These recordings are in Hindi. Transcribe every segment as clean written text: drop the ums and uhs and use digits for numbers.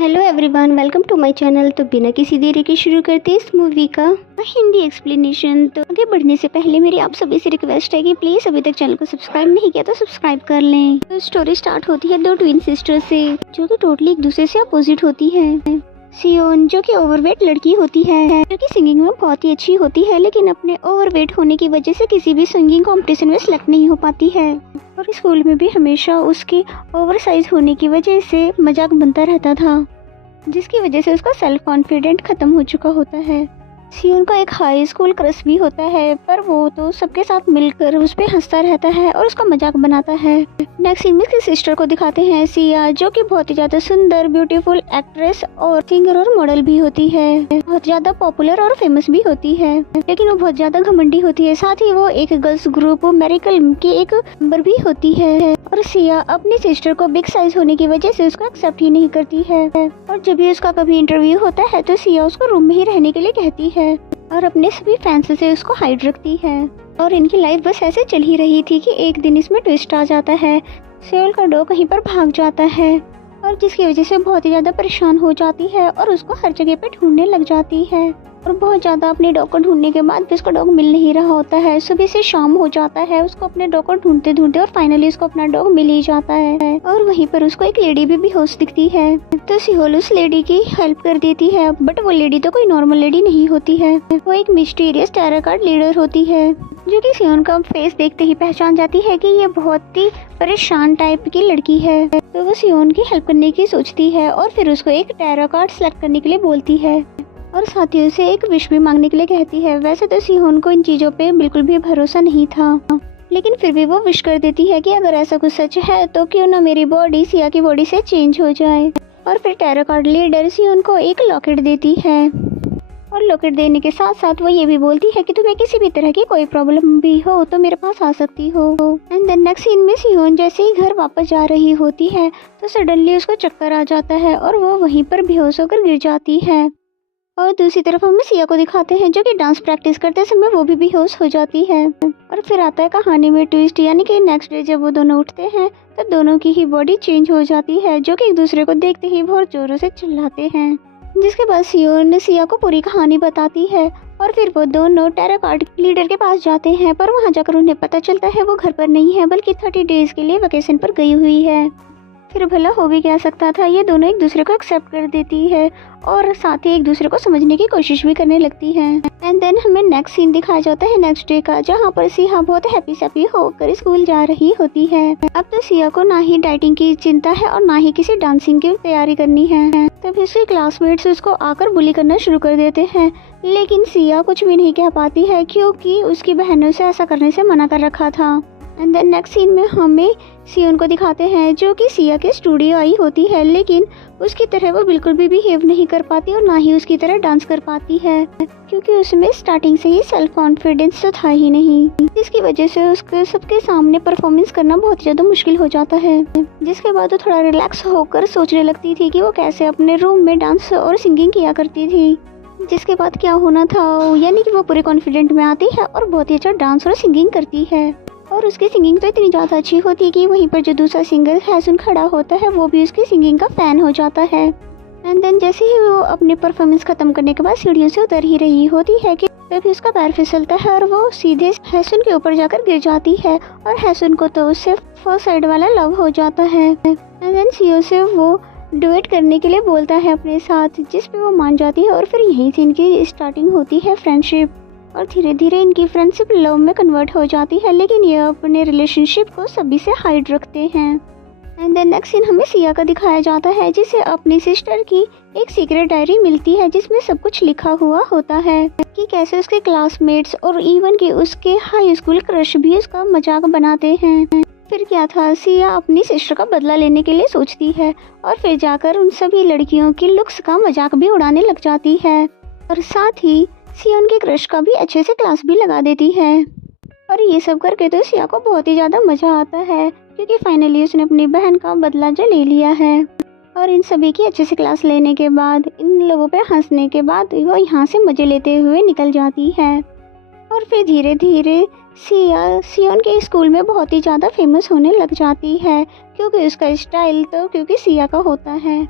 Hello everyone, welcome to my channel. तो बिना किसी देरी के शुरू करते इस मूवी का हिंदी एक्सप्लेनेशन। तो आगे बढ़ने से पहले मेरी आप सभी से रिक्वेस्ट है कि प्लीज़ अभी तक चैनल को सब्सक्राइब नहीं किया तो सब्सक्राइब कर लें। तो स्टोरी स्टार्ट होती है दो ट्विन सिस्टर से जो कि टोटली एक दूसरे से अपोजिट होती है। सियोन जो कि ओवरवेट लड़की होती है जो कि सिंगिंग में बहुत ही अच्छी होती है, लेकिन अपने ओवरवेट होने की वजह से किसी भी सिंगिंग कंपटीशन में सिलेक्ट नहीं हो पाती है और स्कूल में भी हमेशा उसके ओवर साइज होने की वजह से मजाक बनता रहता था, जिसकी वजह से उसका सेल्फ कॉन्फिडेंट खत्म हो चुका होता है। सियोन का एक हाई स्कूल क्रश भी होता है, पर वो तो सबके साथ मिलकर उस पे हंसता रहता है और उसका मजाक बनाता है। नेक्स्ट सीन में उसकी सिस्टर को दिखाते हैं, सिया, जो कि बहुत ही ज्यादा सुंदर ब्यूटीफुल एक्ट्रेस और सिंगर और मॉडल भी होती है, बहुत ज्यादा पॉपुलर और फेमस भी होती है, लेकिन वो बहुत ज्यादा घमंडी होती है। साथ ही वो एक गर्ल्स ग्रुप मेरिकल की एक मेंबर भी होती है और सिया अपनी सिस्टर को बिग साइज होने की वजह से उसको एक्सेप्ट ही नहीं करती है और जब भी उसका कभी इंटरव्यू होता है तो सिया उसको रूम में ही रहने के लिए कहती है और अपने सभी फैंस से उसको हाइड रखती है। और इनकी लाइफ बस ऐसे चल ही रही थी कि एक दिन इसमें ट्विस्ट आ जाता है। सेओल का डॉग कहीं पर भाग जाता है और जिसकी वजह से बहुत ही ज्यादा परेशान हो जाती है और उसको हर जगह पे ढूंढने लग जाती है और बहुत ज्यादा अपने डॉग को ढूंढने के बाद भी उसका डॉग मिल नहीं रहा होता है। सुबह से शाम हो जाता है उसको अपने डॉग को ढूंढते ढूंढते और फाइनली उसको अपना डॉग मिल ही जाता है और वहीं पर उसको एक लेडी भी बेहोश दिखती है। तो सियोल उस लेडी की हेल्प कर देती है, बट वो लेडी तो कोई नॉर्मल लेडी नहीं होती है, वो एक मिस्टीरियस टैरो कार्ड लीडर होती है जो कि सियोन का फेस देखते ही पहचान जाती है कि ये बहुत ही परेशान टाइप की लड़की है। तो वो सियोन की हेल्प करने की सोचती है और फिर उसको एक टैरो कार्ड सेलेक्ट करने के लिए बोलती है और साथ ही उसे एक विश भी मांगने के लिए कहती है। वैसे तो सियोन को इन चीजों पे बिल्कुल भी भरोसा नहीं था, लेकिन फिर भी वो विश कर देती है कि अगर ऐसा कुछ सच है तो क्यों ना मेरी बॉडी सिया की बॉडी से चेंज हो जाए। और फिर टैरो कार्ड लीडर सियोन को एक लॉकेट देती है और लॉकेट देने के साथ साथ वो ये भी बोलती है कि तुम्हें किसी भी तरह की कोई प्रॉब्लम भी हो तो मेरे पास आ सकती हो। एंड देन नेक्स्ट सीन में सियोन जैसे ही घर वापस जा रही होती है तो सडनली उसको चक्कर आ जाता है और वो वहीं पर बेहोश होकर गिर जाती है। और दूसरी तरफ हमें सिया को दिखाते हैं जो कि डांस प्रैक्टिस करते समय वो भी बेहोश हो जाती है। और फिर आता है कहानी में ट्विस्ट, यानी कि नेक्स्ट डे जब वो दोनों उठते हैं तो दोनों की ही बॉडी चेंज हो जाती है जो कि एक दूसरे को देखते ही बहुत जोरों से चिल्लाते हैं। जिसके बाद सियोन सिया को पूरी कहानी बताती है और फिर वो दोनों टैरो कार्ड लीडर के पास जाते हैं, पर वहाँ जाकर उन्हें पता चलता है वो घर पर नहीं है बल्कि 30 डेज के लिए वेकेशन पर गई हुई है। फिर भला हो भी क्या सकता था, ये दोनों एक दूसरे को एक्सेप्ट कर देती है और साथ ही एक दूसरे को समझने की कोशिश भी करने लगती है। एंड देन हमें नेक्स्ट सीन दिखाया जाता है नेक्स्ट डे का, जहाँ पर सिया बहुत हैप्पी सैप्पी होकर स्कूल जा रही होती है। अब तो सिया को ना ही डाइटिंग की चिंता है और ना ही किसी डांसिंग की तैयारी करनी है। तभी उसके क्लासमेट्स उसको आकर बुली करना शुरू कर देते हैं, लेकिन सिया कुछ भी नहीं कह पाती है क्योंकि उसकी बहनों से ऐसा करने से मना कर रखा था। एंड देन नेक्स्ट सीन में हमें सियोन को दिखाते हैं जो कि सिया के स्टूडियो आई होती है, लेकिन उसकी तरह वो बिल्कुल भी बिहेव नहीं कर पाती और ना ही उसकी तरह डांस कर पाती है क्योंकि उसमें स्टार्टिंग से ही सेल्फ कॉन्फिडेंस तो था ही नहीं, जिसकी वजह से उसके सबके सामने परफॉर्मेंस करना बहुत ज़्यादा मुश्किल हो जाता है। जिसके बाद वो थोड़ा रिलैक्स होकर सोचने लगती थी कि वो कैसे अपने रूम में डांस और सिंगिंग किया करती थी। जिसके बाद क्या होना था, यानी कि वो पूरे कॉन्फिडेंट में आती है और बहुत ही अच्छा डांस और सिंगिंग करती है और उसकी सिंगिंग तो इतनी ज़्यादा अच्छी होती है कि वहीं पर जो दूसरा सिंगर हैसुन खड़ा होता है वो भी उसकी सिंगिंग का फ़ैन हो जाता है। एंड देन जैसे ही वो अपने परफॉर्मेंस ख़त्म करने के बाद सीढ़ियों से उतर ही रही होती है कि तभी उसका पैर फिसलता है और वो सीधे हैसुन के ऊपर जाकर गिर जाती है और हैसुन को तो उससे फर्स्ट साइड वाला लव हो जाता है। एंड देन सियो से वो डुएट करने के लिए बोलता है अपने साथ, जिस पे वो मान जाती है और फिर यहीं से इनकी स्टार्टिंग होती है फ्रेंडशिप और धीरे धीरे इनकी फ्रेंडशिप लव में कन्वर्ट हो जाती है, लेकिन ये अपने रिलेशनशिप को सभी से हाइड रखते हैं। एंड देन नेक्स्ट सीन हमें सिया का दिखाया जाता है जिसे अपनी सिस्टर की एक सीक्रेट डायरी मिलती है जिसमें सब कुछ लिखा हुआ होता है कि कैसे उसके क्लासमेट्स और इवन कि उसके हाई स्कूल क्रश भी उसका मजाक बनाते हैं। फिर क्या था, सिया अपनी सिस्टर का बदला लेने के लिए सोचती है और फिर जाकर उन सभी लड़कियों की लुक्स का मजाक भी उड़ाने लग जाती है और साथ ही सिया उनके क्रश का भी अच्छे से क्लास भी लगा देती है। और ये सब करके तो सिया को बहुत ही ज़्यादा मज़ा आता है क्योंकि फाइनली उसने अपनी बहन का बदला जो ले लिया है। और इन सभी की अच्छे से क्लास लेने के बाद, इन लोगों पे हंसने के बाद वो यहाँ से मज़े लेते हुए निकल जाती है। और फिर धीरे धीरे सिया सियोन के स्कूल में बहुत ही ज़्यादा फेमस होने लग जाती है क्योंकि उसका स्टाइल तो क्योंकि सिया का होता है।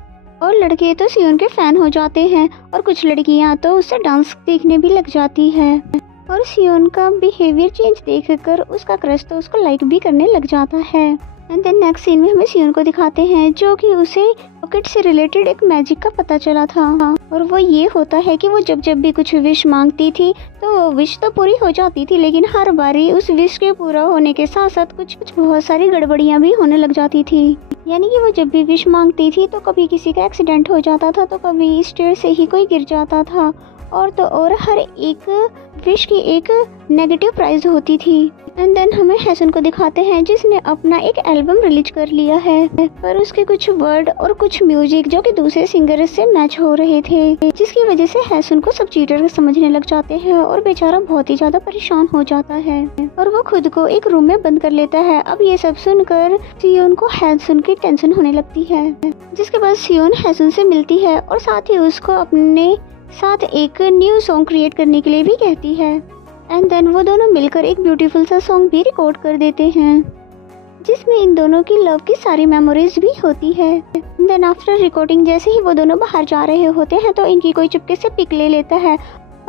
और लड़के तो सियोन के फैन हो जाते हैं और कुछ लड़कियां तो उससे डांस देखने भी लग जाती है। और सियोन का बिहेवियर चेंज देखकर उसका क्रश तो उसको लाइक भी करने लग जाता है। एंड देन नेक्स्ट सीन में हमें सियोन को दिखाते हैं जो कि उसे रॉकेट से रिलेटेड एक मैजिक का पता चला था। और वो ये होता है कि वो जब जब भी कुछ विश मांगती थी तो वो विश तो पूरी हो जाती थी, लेकिन हर बारी उस विश के पूरा होने के साथ साथ कुछ बहुत सारी गड़बड़ियां भी होने लग जाती थी। यानी कि वो जब भी विश मांगती थी तो कभी किसी का एक्सीडेंट हो जाता था, तो कभी स्टेयर से ही कोई गिर जाता था, और तो और हर एक विश की एक नेगेटिव प्राइस होती थी। एंड देन हमें हैसन को दिखाते हैं जिसने अपना एक एल्बम रिलीज कर लिया है, पर उसके कुछ वर्ड और कुछ म्यूजिक जो कि दूसरे सिंगर से मैच हो रहे थे, जिसकी वजह से हैसन को सब चीटर समझने लग जाते हैं और बेचारा बहुत ही ज्यादा परेशान हो जाता है और वो खुद को एक रूम में बंद कर लेता है। अब ये सब सुनकर सियोन को हैसन की टेंशन होने लगती है, जिसके बाद सियोन हैसन से मिलती है और साथ ही उसको अपने साथ एक न्यू सॉन्ग क्रिएट करने के लिए भी कहती है। एंड देन वो दोनों मिलकर एक ब्यूटीफुल सा सॉन्ग भी रिकॉर्ड कर देते हैं, जिसमें इन दोनों की लव की सारी मेमोरीज भी होती है। देन आफ्टर रिकॉर्डिंग जैसे ही वो दोनों बाहर जा रहे होते हैं तो इनकी कोई चुपके से पिक ले लेता है,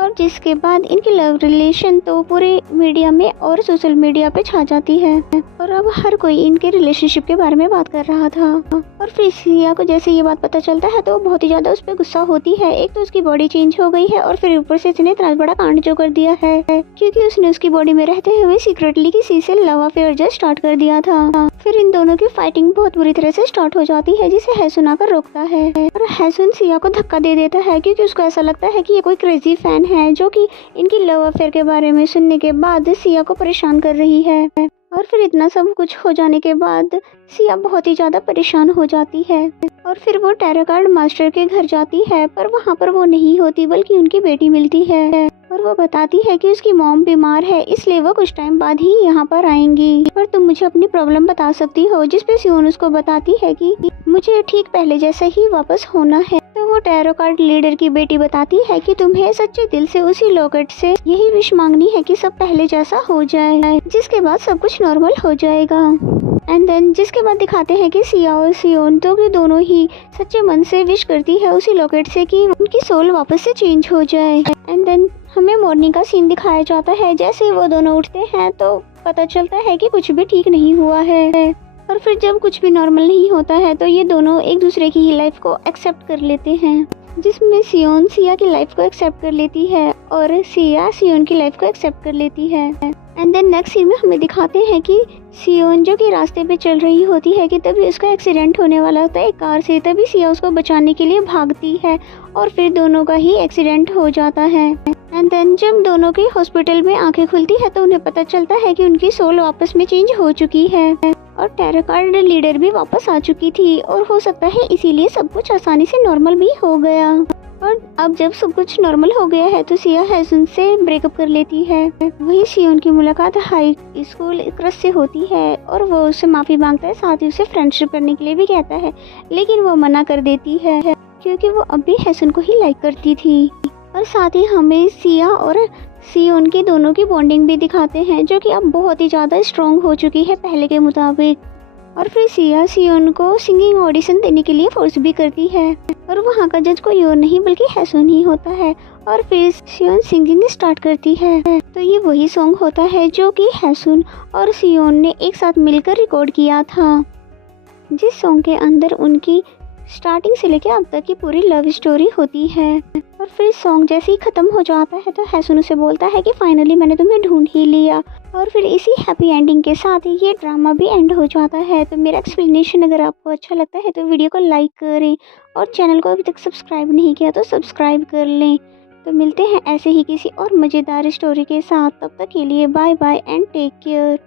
और जिसके बाद इनकी लव रिलेशन तो पूरे मीडिया में और सोशल मीडिया पे छा जाती है और अब हर कोई इनके रिलेशनशिप के बारे में बात कर रहा था। और फिर सिया को जैसे ये बात पता चलता है तो वो बहुत ही ज्यादा उस पर गुस्सा होती है। एक तो उसकी बॉडी चेंज हो गई है और फिर ऊपर से इसने इतना बड़ा कांड जो कर दिया है, क्योंकि उसने उसकी बॉडी में रहते हुए सीक्रेटली किसी से लव अफेयर जस्ट स्टार्ट कर दिया था। फिर इन दोनों की फाइटिंग बहुत बुरी तरह से स्टार्ट हो जाती है, जिसे हैसन आकर रोकता है और हैसन सिया को धक्का दे देता है, क्योंकि उसको ऐसा लगता है कि ये कोई क्रेजी फैन है जो कि इनकी लव अफेयर के बारे में सुनने के बाद सिया को परेशान कर रही है। और फिर इतना सब कुछ हो जाने के बाद सिया बहुत ही ज्यादा परेशान हो जाती है और फिर वो टैरो कार्ड मास्टर के घर जाती है, पर वहाँ पर वो नहीं होती बल्कि उनकी बेटी मिलती है और वो बताती है कि उसकी मॉम बीमार है, इसलिए वो कुछ टाइम बाद ही यहाँ पर आएंगी, पर तुम मुझे अपनी प्रॉब्लम बता सकती हो। जिस पे सियोन उसको बताती है कि मुझे ठीक पहले जैसा ही वापस होना है। तो वो टैरो कार्ड लीडर की बेटी बताती है कि तुम्हें सच्चे दिल से उसी लॉकेट से यही विश मांगनी है कि सब पहले जैसा हो जाए, जिसके बाद सब कुछ नॉर्मल हो जाएगा। एंड देन जिसके बाद दिखाते हैं कि सिया और सियोन तो दोनों ही सच्चे मन से विश करती है उसी लॉकेट से कि उनकी सोल वापस से चेंज हो जाए। एंड देन हमें मॉर्निंग का सीन दिखाया जाता है। जैसे वो दोनों उठते हैं तो पता चलता है कि कुछ भी ठीक नहीं हुआ है, और फिर जब कुछ भी नॉर्मल नहीं होता है तो ये दोनों एक दूसरे की ही लाइफ को एक्सेप्ट कर लेते हैं, जिसमें सियोन सिया की लाइफ को एक्सेप्ट कर लेती है और सिया सियोन की लाइफ को एक्सेप्ट कर लेती है। एंड देन नेक्स्ट सीन में हमें दिखाते हैं कि सियोन जो कि रास्ते पे चल रही होती है कि तभी उसका एक्सीडेंट होने वाला होता है एक कार से, तभी सिया उसको बचाने के लिए भागती है और फिर दोनों का ही एक्सीडेंट हो जाता है। एंड देन जब दोनों की हॉस्पिटल में आंखें खुलती है तो उन्हें पता चलता है कि उनकी सोल वापस में चेंज हो चुकी है और टैरो कार्ड लीडर भी वापस आ चुकी थी, और हो सकता है इसीलिए सब कुछ आसानी से नॉर्मल भी हो गया। और अब जब सब कुछ नॉर्मल हो गया है तो सिया हैसन से ब्रेकअप कर लेती है। वही सियोन की मुलाकात हाई स्कूल क्रश से होती है और वो उससे माफी मांगता है, साथ ही उसे फ्रेंडशिप करने के लिए भी कहता है, लेकिन वो मना कर देती है क्योंकि वो अब भी हैसन को ही लाइक करती थी। और साथ ही हमें सिया और सियोन की दोनों की बॉन्डिंग भी दिखाते हैं जो कि अब बहुत ही ज़्यादा स्ट्रॉन्ग हो चुकी है पहले के मुताबिक। और फिर सिया सियोन को सिंगिंग ऑडिशन देने के लिए फोर्स भी करती है और वहाँ का जज कोई और नहीं बल्कि हैसन ही होता है। और फिर सियोन सिंगिंग स्टार्ट करती है तो ये वही सॉन्ग होता है जो कि हैसन और सियोन ने एक साथ मिलकर रिकॉर्ड किया था, जिस सॉन्ग के अंदर उनकी स्टार्टिंग से लेकर अब तक की पूरी लव स्टोरी होती है। और फिर सॉन्ग जैसे ही खत्म हो जाता है तो हैसन उसे बोलता है कि फाइनली मैंने तुम्हें ढूंढ ही लिया, और फिर इसी हैप्पी एंडिंग के साथ ये ड्रामा भी एंड हो जाता है। तो मेरा एक्सप्लेनेशन अगर आपको अच्छा लगता है तो वीडियो को लाइक करें और चैनल को अभी तक सब्सक्राइब नहीं किया तो सब्सक्राइब कर लें। तो मिलते हैं ऐसे ही किसी और मज़ेदार स्टोरी के साथ, तब तक के लिए bye bye and take care.